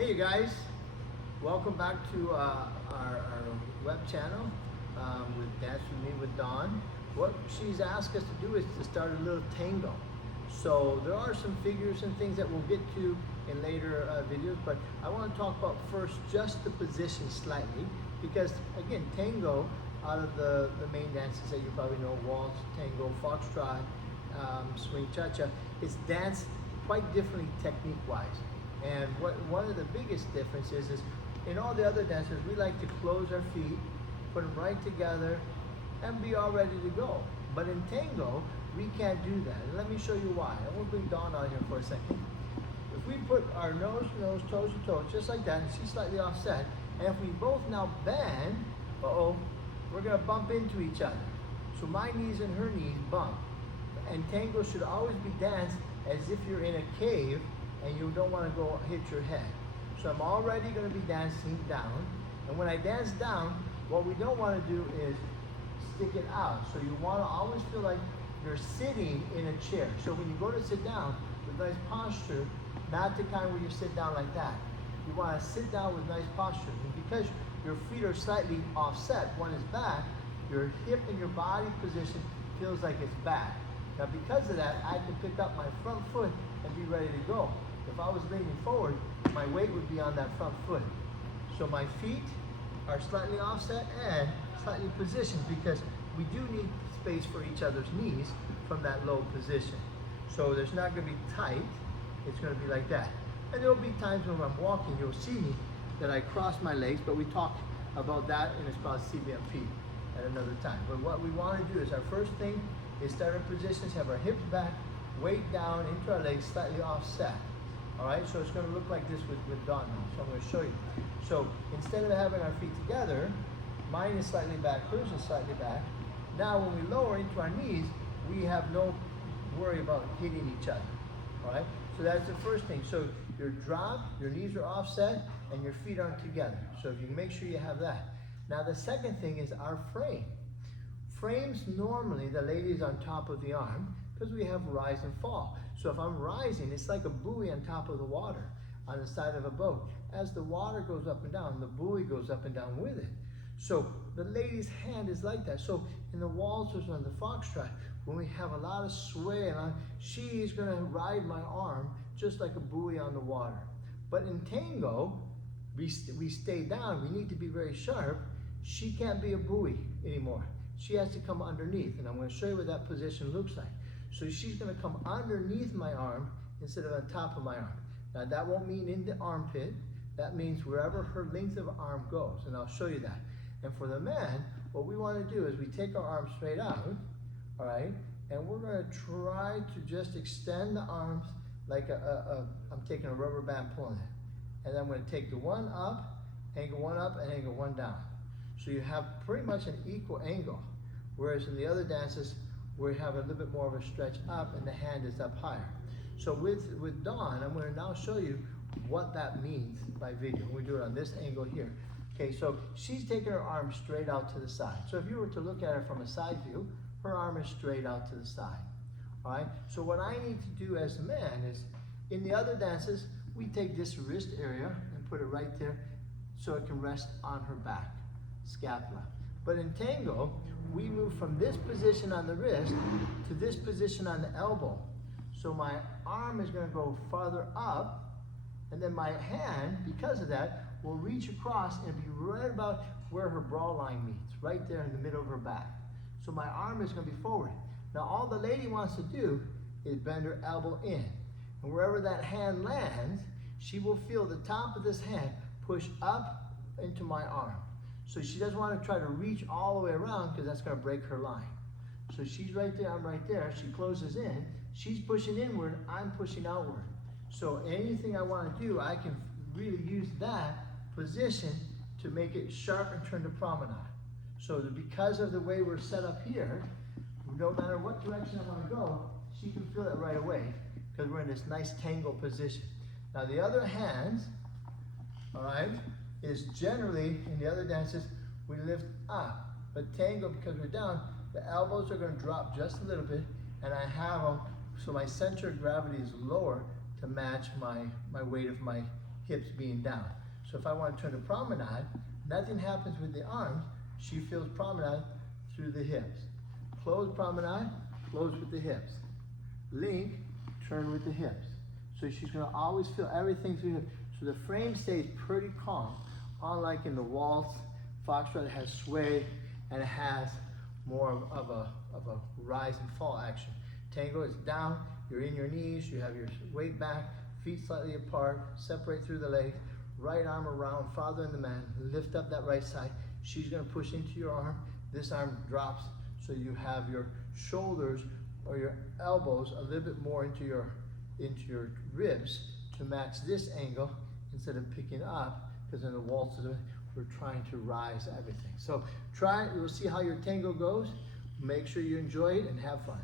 Hey you guys, welcome back to our web channel with Dance With Me with Dawn. What she's asked us to do is to start a little tango. So there are some figures and things that we'll get to in later videos, but I want to talk about first just the position slightly, because again, tango, out of the main dances that you probably know, waltz, tango, foxtrot, swing cha-cha, it's danced quite differently technique-wise. And one of the biggest differences is in all the other dances, we like to close our feet, put them right together, and be all ready to go. But in tango, we can't do that. And let me show you why. I want to bring Dawn on here for a second. If we put our nose to nose, toes to toes, just like that, and she's slightly offset, and if we both now bend, we're going to bump into each other. So my knees and her knees bump. And tango should always be danced as if you're in a cave and you don't want to go hit your head. So I'm already going to be dancing down, and when I dance down, what we don't want to do is stick it out. So you want to always feel like you're sitting in a chair. So when you go to sit down with nice posture, not the kind where you sit down like that. You want to sit down with nice posture. And because your feet are slightly offset, one is back, your hip and your body position feels like it's back. Now because of that, I can pick up my front foot and be ready to go. If I was leaning forward, my weight would be on that front foot. So my feet are slightly offset and slightly positioned because we do need space for each other's knees from that low position. So there's not going to be tight, it's going to be like that. And there will be times when I'm walking, you'll see me that I cross my legs, but we talk about that and it's called CBMP at another time. But what we want to do is our first thing is start our positions, have our hips back, weight down into our legs, slightly offset. All right, so it's going to look like this with Dawn now. So I'm going to show you. So instead of having our feet together, mine is slightly back, hers is slightly back. Now when we lower into our knees, we have no worry about hitting each other. All right, so that's the first thing. So your drop, your knees are offset, and your feet aren't together. So if you can make sure you have that. Now the second thing is our frame. Frames, normally the lady is on top of the arm because we have rise and fall. So if I'm rising, it's like a buoy on top of the water on the side of a boat. As the water goes up and down, the buoy goes up and down with it. So the lady's hand is like that. So in the waltzers and the foxtrot, when we have a lot of sway, and she's going to ride my arm just like a buoy on the water. But in tango, we stay down. We need to be very sharp. She can't be a buoy anymore. She has to come underneath, and I'm going to show you what that position looks like. So she's going to come underneath my arm instead of on top of my arm. Now that won't mean in the armpit. That means wherever her length of arm goes, and I'll show you that. And for the man, what we want to do is we take our arms straight out, all right, and we're going to try to just extend the arms like I'm taking a rubber band pulling it. And then I'm going to take the one up, angle one up, and angle one down. So you have pretty much an equal angle. Whereas in the other dances, we have a little bit more of a stretch up and the hand is up higher. So with Dawn, I'm going to now show you what that means by video. We do it on this angle here. Okay, so she's taking her arm straight out to the side. So if you were to look at her from a side view, her arm is straight out to the side. All right, so what I need to do as a man is, in the other dances, we take this wrist area and put it right there so it can rest on her back, scapula. But in tango, we move from this position on the wrist to this position on the elbow. So my arm is going to go farther up, and then my hand, because of that, will reach across and be right about where her bra line meets, right there in the middle of her back. So my arm is going to be forward. Now all the lady wants to do is bend her elbow in. And wherever that hand lands, she will feel the top of this hand push up into my arm. So she doesn't want to try to reach all the way around because that's going to break her line. So she's right there, I'm right there. She closes in. She's pushing inward, I'm pushing outward. So anything I want to do, I can really use that position to make it sharp and turn to promenade. So that because of the way we're set up here, no matter what direction I want to go, she can feel it right away because we're in this nice tango position. Now the other hand, all right, is generally, in the other dances, we lift up. But tango, because we're down, the elbows are going to drop just a little bit, and I have them, so my center of gravity is lower to match my weight of my hips being down. So if I want to turn to promenade, nothing happens with the arms. She feels promenade through the hips. Close promenade, close with the hips. Link, turn with the hips. So she's going to always feel everything through the hips. So the frame stays pretty calm, unlike in the waltz. Foxtrot has sway and it has more of a rise and fall action. Tango is down, you're in your knees, you have your weight back, feet slightly apart, separate through the legs, right arm around, father and the man, lift up that right side. She's going to push into your arm, this arm drops, so you have your shoulders or your elbows a little bit more into your ribs to match this angle instead of picking up, because in the waltzes we're trying to rise everything. So try it, you'll see how your tango goes. Make sure you enjoy it and have fun.